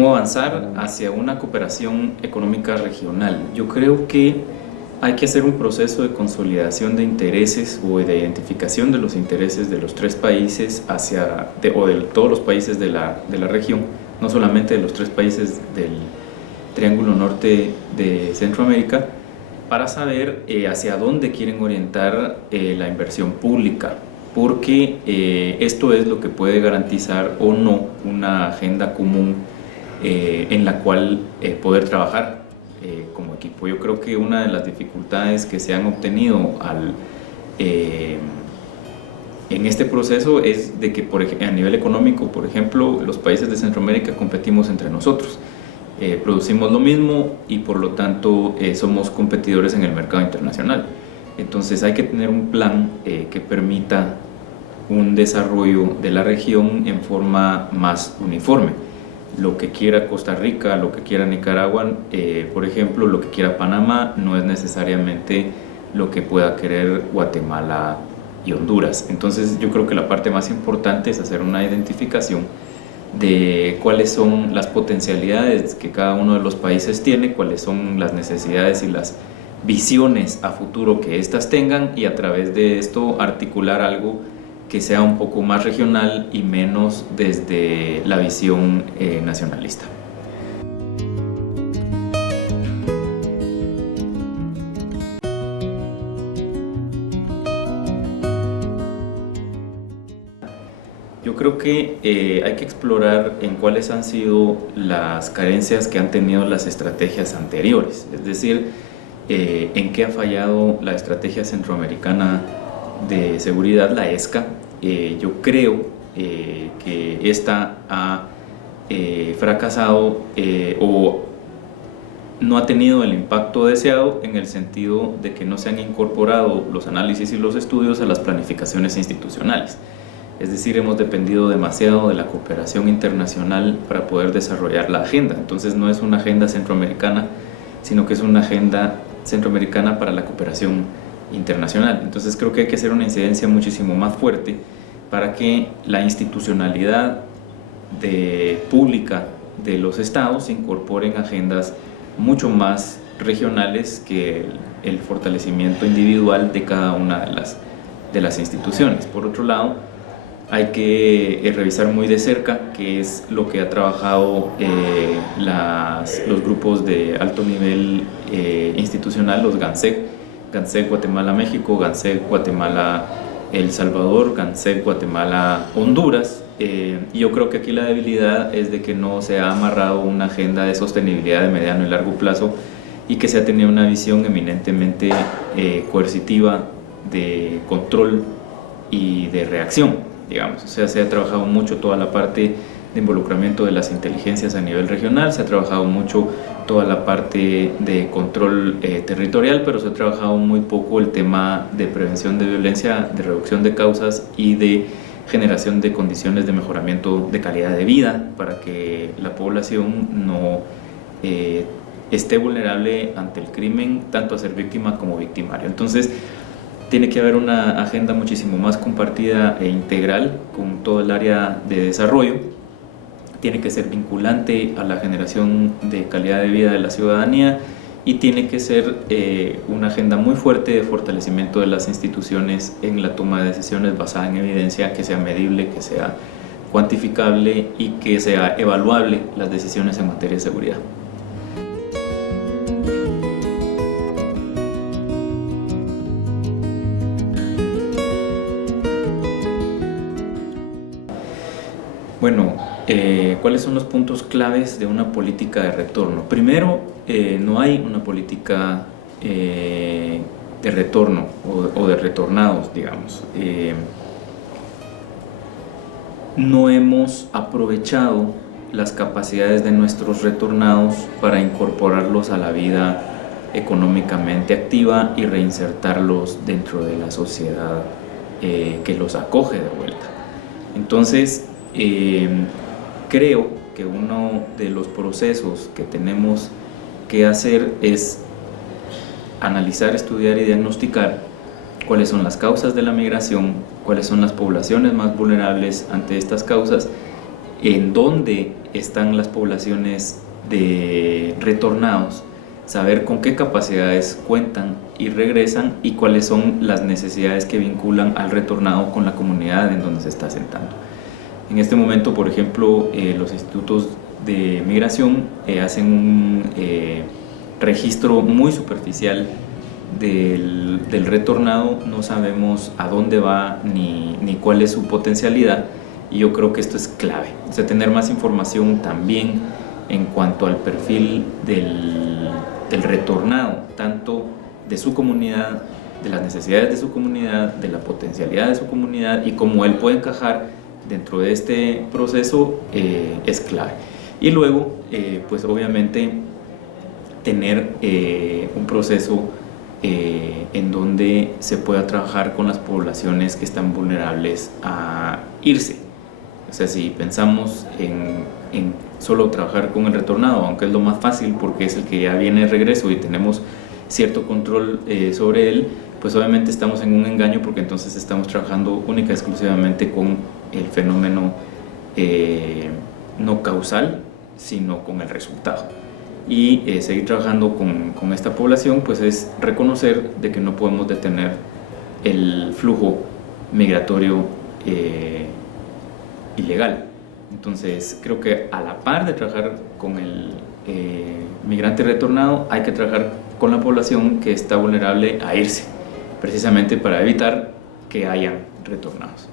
¿Cómo avanzar hacia una cooperación económica regional? Yo creo que hay que hacer un proceso de consolidación de intereses o de identificación de los intereses de los tres países o de todos los países de la región, no solamente de los tres países del Triángulo Norte de Centroamérica, para saber hacia dónde quieren orientar la inversión pública, porque esto es lo que puede garantizar o no una agenda común en la cual poder trabajar como equipo. Yo creo que una de las dificultades que se han obtenido en este proceso es de que a nivel económico, por ejemplo, los países de Centroamérica competimos entre nosotros. Producimos lo mismo y por lo tanto somos competidores en el mercado internacional. Entonces hay que tener un plan que permita un desarrollo de la región en forma más uniforme. Lo que quiera Costa Rica, lo que quiera Nicaragua, por ejemplo, lo que quiera Panamá, no es necesariamente lo que pueda querer Guatemala y Honduras. Entonces yo creo que la parte más importante es hacer una identificación de cuáles son las potencialidades que cada uno de los países tiene, cuáles son las necesidades y las visiones a futuro que éstas tengan, y a través de esto articular algo que sea un poco más regional y menos desde la visión nacionalista. Yo creo que hay que explorar en cuáles han sido las carencias que han tenido las estrategias anteriores, es decir, en qué ha fallado la estrategia centroamericana de seguridad, la ESCA. Yo creo que esta ha fracasado o no ha tenido el impacto deseado, en el sentido de que no se han incorporado los análisis y los estudios a las planificaciones institucionales. Es decir, hemos dependido demasiado de la cooperación internacional para poder desarrollar la agenda. Entonces no es una agenda centroamericana, sino que es una agenda centroamericana para la cooperación internacional. Entonces creo que hay que hacer una incidencia muchísimo más fuerte para que la institucionalidad pública de los estados se incorporen agendas mucho más regionales que el fortalecimiento individual de cada una de las instituciones. Por otro lado, hay que revisar muy de cerca qué es lo que ha trabajado los grupos de alto nivel institucional, los GANSEC Guatemala-México, GANSEC Guatemala-El Salvador, GANSEC Guatemala-Honduras. Y yo creo que aquí la debilidad es de que no se ha amarrado una agenda de sostenibilidad de mediano y largo plazo, y que se ha tenido una visión eminentemente coercitiva de control y de reacción, digamos. O sea, se ha trabajado mucho toda la parte de involucramiento de las inteligencias a nivel regional, se ha trabajado mucho toda la parte de control territorial, pero se ha trabajado muy poco el tema de prevención de violencia, de reducción de causas y de generación de condiciones de mejoramiento de calidad de vida para que la población no esté vulnerable ante el crimen, tanto a ser víctima como victimario. Entonces tiene que haber una agenda muchísimo más compartida e integral con todo el área de desarrollo. Tiene que ser vinculante a la generación de calidad de vida de la ciudadanía, y tiene que ser una agenda muy fuerte de fortalecimiento de las instituciones en la toma de decisiones basada en evidencia, que sea medible, que sea cuantificable y que sea evaluable las decisiones en materia de seguridad. Bueno, ¿cuáles son los puntos claves de una política de retorno? Primero, no hay una política de retorno o de retornados, digamos. No hemos aprovechado las capacidades de nuestros retornados para incorporarlos a la vida económicamente activa y reinsertarlos dentro de la sociedad que los acoge de vuelta. Entonces, creo que uno de los procesos que tenemos que hacer es analizar, estudiar y diagnosticar cuáles son las causas de la migración, cuáles son las poblaciones más vulnerables ante estas causas, en dónde están las poblaciones de retornados, saber con qué capacidades cuentan y regresan y cuáles son las necesidades que vinculan al retornado con la comunidad en donde se está asentando. En este momento, por ejemplo, los institutos de migración hacen un registro muy superficial del retornado, no sabemos a dónde va ni cuál es su potencialidad, y yo creo que esto es clave, o sea, tener más información también en cuanto al perfil del retornado, tanto de su comunidad, de las necesidades de su comunidad, de la potencialidad de su comunidad y cómo él puede encajar dentro de este proceso, es clave. Y luego, pues obviamente, tener un proceso en donde se pueda trabajar con las poblaciones que están vulnerables a irse. O sea, si pensamos en solo trabajar con el retornado, aunque es lo más fácil porque es el que ya viene de regreso y tenemos cierto control sobre él, pues obviamente estamos en un engaño, porque entonces estamos trabajando única y exclusivamente con el fenómeno no causal, sino con el resultado. Y seguir trabajando con esta población pues es reconocer de que no podemos detener el flujo migratorio ilegal. Entonces creo que a la par de trabajar con el migrante retornado, hay que trabajar con la población que está vulnerable a irse, precisamente para evitar que hayan retornados.